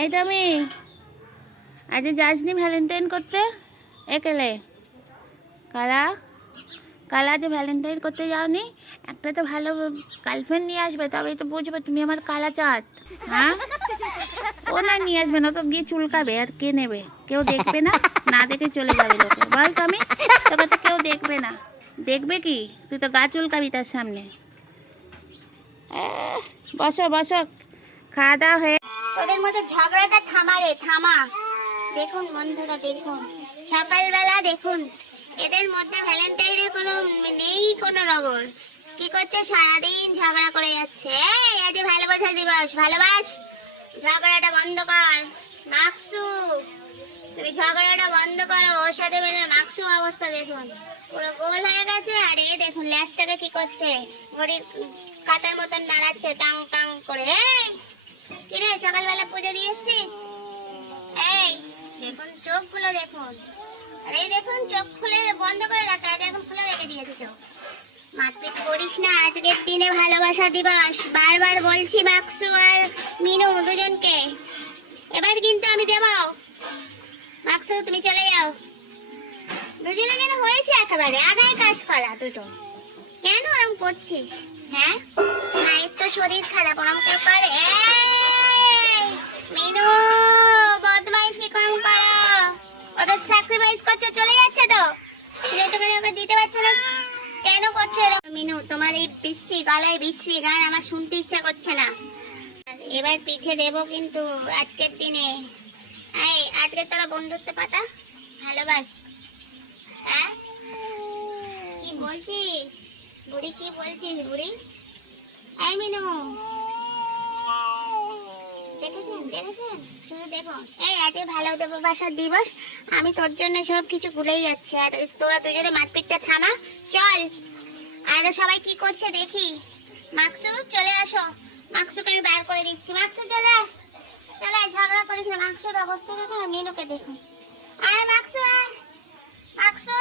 এইটা আমি আজ যাসনি ভ্যালেন্টাইন করতে? একেলে কালা? কালা? যে ভ্যালেন্টাইন করতে যাওনি? একটা তো ভালো গার্লফ্রেন্ড নিয়ে আসবে, তবেই তো বুঝবে তুমি আমার কালা চাট। হ্যাঁ? ও না নিয়ে আসবে না তো গিয়ে চুলকাবে, আর কে নেবে? কেউ দেখবে না? না দেখে চলে যাবে লোকে। বল তুমি তবে তো কেউ দেখবে না। দেখবে কি? তুই তো গা চুলকাবি তার সামনে। বসো বসো। খাওয়া দাওয়া হয়ে তোদের মতো ঝগড়াটা থামা রে, থামা। দেখুন বন্ধুরা, দেখুন। সকালবেলা দেখুন, এদের মধ্যে ভ্যালেন্টাইনের কোনো নেই কোনো রগর কি করছে? সারাদিন ঝগড়া করে যাচ্ছে। এই আজ ভালোবাসা দিবস, ভালোবাস। ঝগড়াটা বন্ধ কর, মাকসু। তুমি ঝগড়াটা বন্ধ করো, ওর সাথে বেলে মাকসু অবস্থা দেখুন। পুরো গোল হয়ে গেছে, আর এ দেখুন ল্যাসটাকে কি করছে? ঘড়ির কাটার মতন নাড়াচ্ছে, টাং টাং করে। এই কিরে সকালবেলা পুজো দিয়ে এসছিস? এই, দেখুন চোখগুলো দেখুন। আর এই দেখুন, চোখ খুলে বন্ধ করে রাখা আছে এখন খুলে রেখে দিয়েছে চোখ মারপিট করিস না, আজকের দিনে ভালোবাসা দিবস। বারবার বলছি মাকসু আর মিনু দুজনকে। এবার কিন্তু আমি দেব। মাকসু তুমি চলে যাও। দুজনে যেন হয়েছে একেবারে আগায় কাজ করা দুটো। কেন ওরম করছিস? হ্যাঁ? মায়ের তো শরীর খারাপ, ওরম কেউ করে? মিনু, বদমাইশি কম করো। ওদের স্যাক্রিফাইস করছ চলে যাচ্ছে তো। যেটুকুনি ওকে দিতে পারছ না? কেন করছ এরকম? মিনু, তোমার এই বিশ্রী গলায় বিশ্রী গান আমার শুনতে ইচ্ছা করছে না। এবার পিঠে দেব কিন্তু আজকের দিনে। এই, আজকে তোরা বন্ধুত্ব পাতা? ভালোবাস। হ্যাঁ? কি বলছিস? বুড়ি কি বলছিস, বুড়ি? এই মিনু। দেখেছেন দেখেছেন? শুধু দেখুন। এই, আজকে ভালো দেবো বাসার দিবস। আমি তোর জন্য সব কিছু ভুলেই যাচ্ছি। আর তোরা দুজনে মারপিটটা থামা। চল। আর সবাই কি করছে দেখি। মাকসু, চলে আসো। মাকসুকে আমি বার করে দিচ্ছি। মাকসু, চলে। চলে ঝগড়া করিস না। মাকসুর অবস্থা দেখুন মিনুকে দেখুন আয় মাকসু আয় মাকসু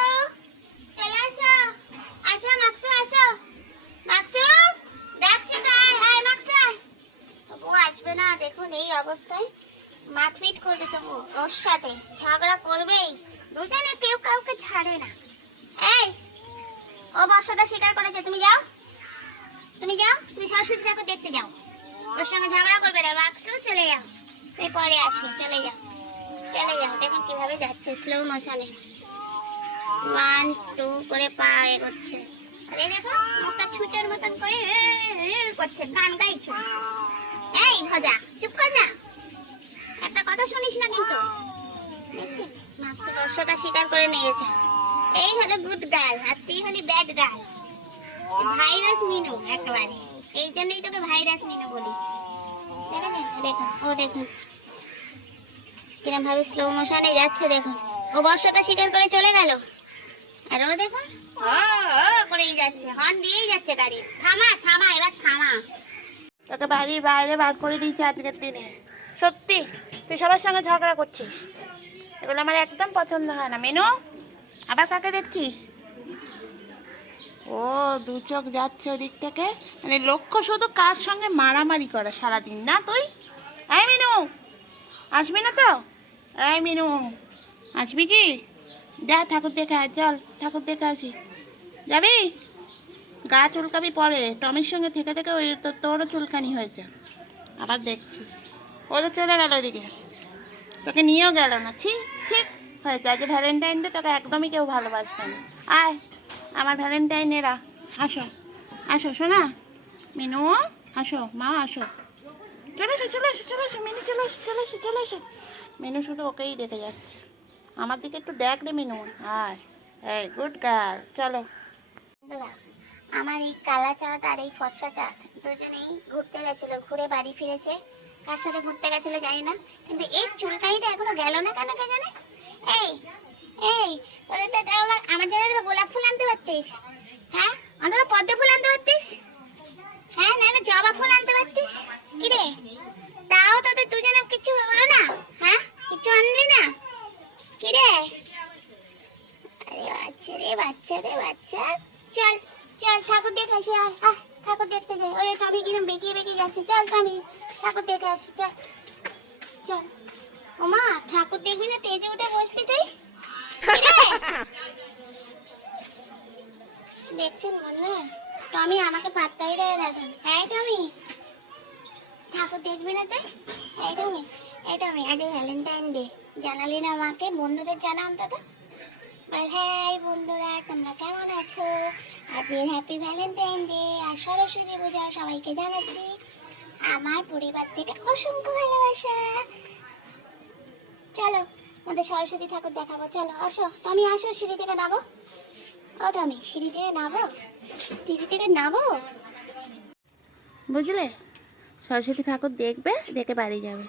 চলে আসো আসো মাকসু আসো মাকসু ডাকছি তো আয় আয় মাকসু আয় তবু আসবে না, দেখুন এই অবস্থায়। মারপিট করবে তবু, ওর সাথে। ঝগড়া করবেই। দুজনে কেউ কাউকে ছাড়ে না। এই, ও বর্ষাটা স্বীকার করেছে, তুমি যাও। তুমি যাও, তুমি সরস্বতী ঠাকুর দেখতে যাও। ওর সঙ্গে ঝগড়া করবে না মাকসু চলে যাও। তুমি পরে আসবে, চলে যাও। চলে যাও, দেখুন কীভাবে যাচ্ছে স্লো মোশনে ওয়ান টু করে পা এগোচ্ছে। আরে দেখো, মুখটা ছুটের মতন করে করছে, গান গাইছে। এই ভজা চুপ কর না। একটা কথা শুনিস না কিন্তু। দেখছিস স্বীকার করে নিয়েছে। এই হলো গুড গার্ল আর তুই হলি ব্যাড গার্ল। ভাইরাস মিনু একেবারে। এই জন্যই তোকে ভাইরাস মিনু বলি। দেখুন ও দেখুন। কিরম ভাবে স্লো মোশনে যাচ্ছে দেখুন। ও বর্ষতা স্বীকার করে চলে গেল। আর ও দেখুন ও করেই যাচ্ছে হর্ন দিয়েই যাচ্ছে গাড়ি। থামা থামা এবার থামা। তোকে বাড়ির বাইরে বার করে দিয়েছি আজকের দিনে। সত্যি তুই সবার সঙ্গে ঝগড়া করছিস। এগুলো আমার একদম পছন্দ হয় না। মেনু আবার কাকে দেখছিস? ও দু চোখ যাচ্ছে ওদিক থেকে। মানে লক্ষ্য শুধু কার সঙ্গে মারামারি করা সারাদিন না তুই? এই মিনু আসবি না তো? এই মিনু আসবি কি? যা ঠাকুর দেখে চল ঠাকুর দেখে আসি যাবি? গা চুলকাবি পরে। টমির সঙ্গে থেকে থেকে ওই তোরও চুলকানি হয়েছে। আবার দেখছিস। ও তো চলে গেল ওদিকে তোকে নিয়েও গেল না। ছি ঠিক হয়েছে। আজ ভ্যালেন্টাইন ডে তোকে একদমই কেউ ভালোবাসবে না। আয়, আমার ভ্যালেন্টাইন এরা আসো। আসো শোনা মিনু, আসো। মা, আসো। চলে এসো চলে এসো চলে এসো। মিনু, চলে এসো চলে এসো চলে এসো। মিনু শুধু ওকেই দেখে যাচ্ছে। আমার দিকে একটু দেখ রে মিনু। আয়। এই গুড গার্ল চলো। আমার এই কালা চাঁদ আর এই ফর্সা চাঁদ দুজনেই ঘুরতে গেছিল, ঘুরে বাড়ি ফিরেছে। কার সাথে ঘুরতে গেছিল জানি না, কিন্তু এই চুলকানিটা এখনও গেল না কেন কে জানে? এই এই, তোদের তো আমার জন্য তো গোলাপ ফুল আনতে পারতিস। হ্যাঁ? অন্তত পদ্ম ফুল আনতে পারতিস? হ্যাঁ না না, জবা ফুল আনতে পারতিস? কি রে? তাও তোদের দুজনে কিছু হলো না? হ্যাঁ? কিছু আনলি না? কি রে? আরে বাচ্চা রে বাচ্চা রে, বাচ্চা। চল। চল ঠাকুর দেখে আসি আয়, ঠাকুর দেখতে যাই। ওই টমি কিরম বেঁকিয়ে বেঁকিয়ে যাচ্ছে। চল টমি ঠাকুর দেখে আসি চল। চল। ওমা ঠাকুর দেখবি না তেজে উঠে বসলি তুই? দেখছেন বন্ধু টমি আমাকে পাত্তাই দেয় না হ্যাঁ টমি? ঠাকুর দেখবি না তুই? এই টমি। এই টমি আজ ভ্যালেন্টাইন ডে জানালি না আমাকে? বন্ধুদের জানা অন্তত? বল হ্যাঁ বন্ধুরা তোমরা কেমন আছো? আজকের হ্যাপি ভ্যালেন্টাইন ডে আর সরস্বতী পূজা সবাইকে জানাচ্ছি। আমার পরিবার থেকে অসংখ্য ভালোবাসা। চলো, আমাদের সরস্বতী ঠাকুর দেখাবো। চলো, আসো। টমি, আসো, সিঁড়ি থেকে নামো। ও টমি, সিঁড়ি থেকে নামো? সিঁড়ি থেকে নামো? বুঝলে? সরস্বতী ঠাকুর দেখবে, দেখে বাড়ি যাবে।